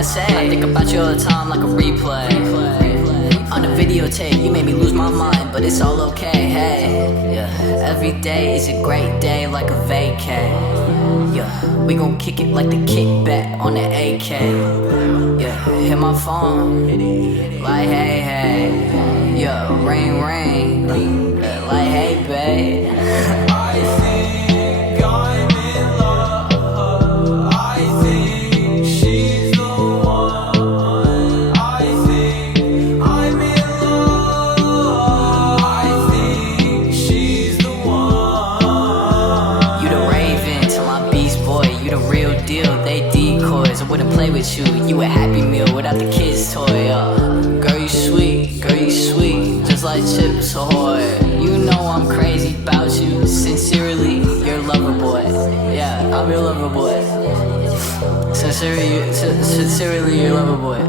gonna say? I think about you all the time like a replay. On a videotape, you made me lose my mind, but it's all okay, hey. Yeah, every day is a great day like a vacay. Yeah, we gon' kick it like the kickback on the AK. Yeah, hit my phone, like hey, hey. Yeah, ring, ring, like hey, babe. I think I'm in love. I think she's the one. I think I'm in love. I think she's the one. You the raven to my beast boy, you the real deal. They decoys, I wouldn't play with you. You a happy meal without the kids' toy. Girl, you sweet, just like Chips Ahoy. You know I'm crazy about you. Sincerely, your lover boy. Yeah, I'm your lover boy. Sincerely, your lover boy.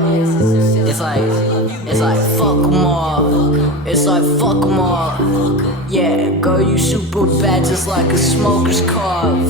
It's like fuck 'em all. It's like fuck 'em all. Yeah, girl, you super bad, just like a smoker's cough.